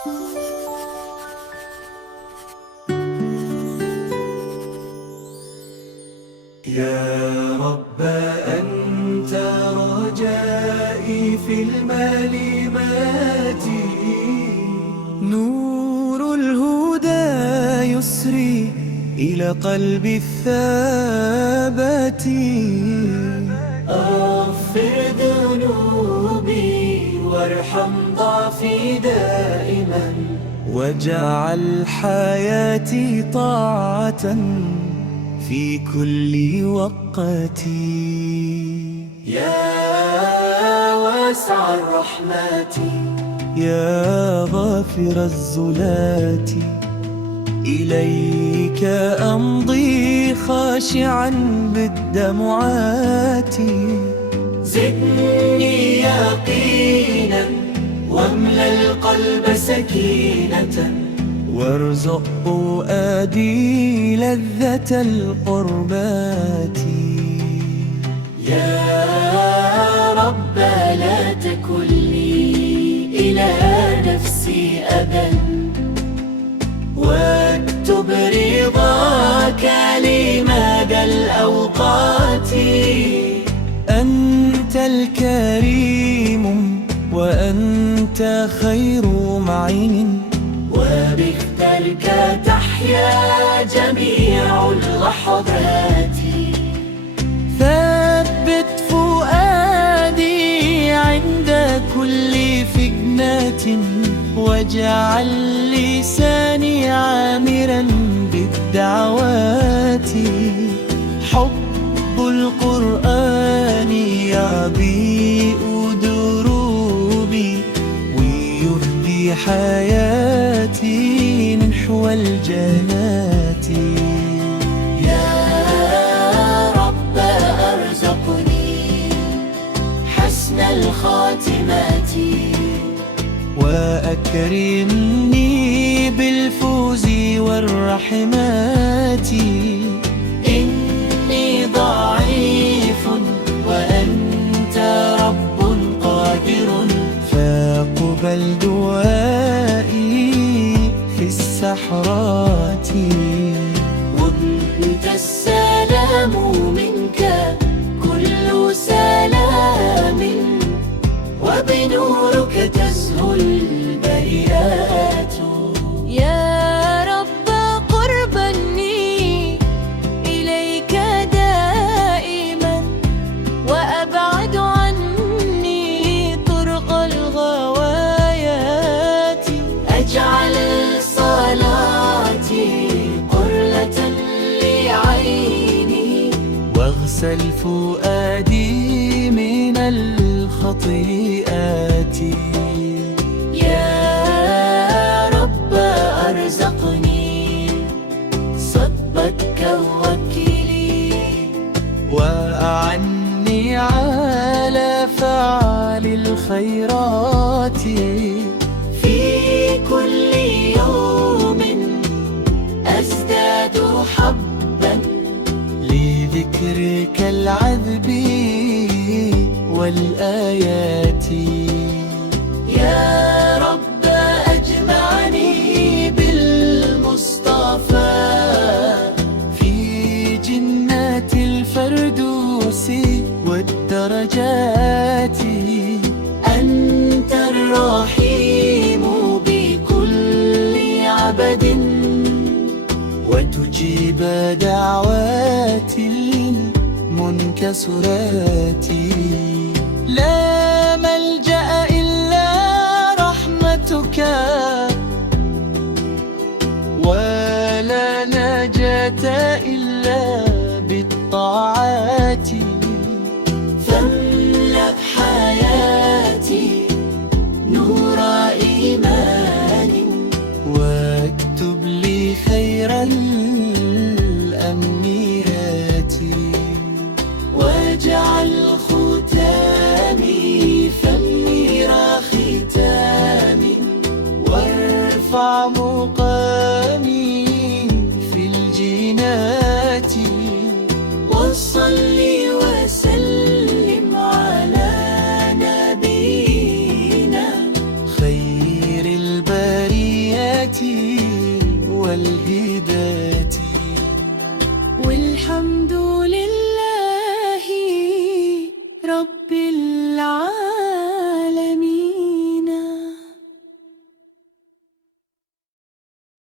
يا رب أنت رجائي في الملمات، نور الهدى يسري إلى قلب الثابت. اغفر ذنوبي وارحم ضعفي دائما، واجعل حياتي طاعة في كل وقت. يا واسع الرحمات، يا غافر الزلات، إليك أمضي خاشعا بالدمعات. زدني يقينا واملأ القلب سكينة، وارزق فؤادي لذة القربات. يا رب لا تكلني إلى نفسي أبدا، واكتب رضاك لي مدى الأوقات. أنت الكريم وأنت خير معين، وبختارك تحيا جميع اللحظات. ثبت فؤادي عند كل فجنة، واجعل لساني عامرا بالدعوات. حب القرآن يضيء دروبي، ويهدي حياتي نحو الجنات. يا رب أرزقني حسن الخاتمات، وأكرمني بالفوز والرحمات. إني ضعيف وأنت رب قادر، فاقبل دعائي في السحرات. وانت السلام منك كل سلام، وبنورك تزهو البريات. يا رب قربني إليك دائما، وأبعد عني طرق الغوايات. اجعل صلاتي قرة لعيني، واغسل فؤادي من الخطيئات. يا رب أرزقني صدقك وكيلي، وأعني على فعل الخيرات. في كل يوم أزداد حبا لذكرك العذب والآيات. يا رب أجمعني بالمصطفى في جنات الفردوس والدرجات. أنت الرحيم بكل عبد، وتجيب دعوات المنكسرات. لا ملجأ إلا رحمتك، ولا نجاة إلا بالطاعات. فاملأ حياتي نور إيمان، واكتب لي خير الأمنيات. واجعل ختامي فمير ختامي، وارفع مقامي في الجنات. وصلي وسلم على نبينا والهداية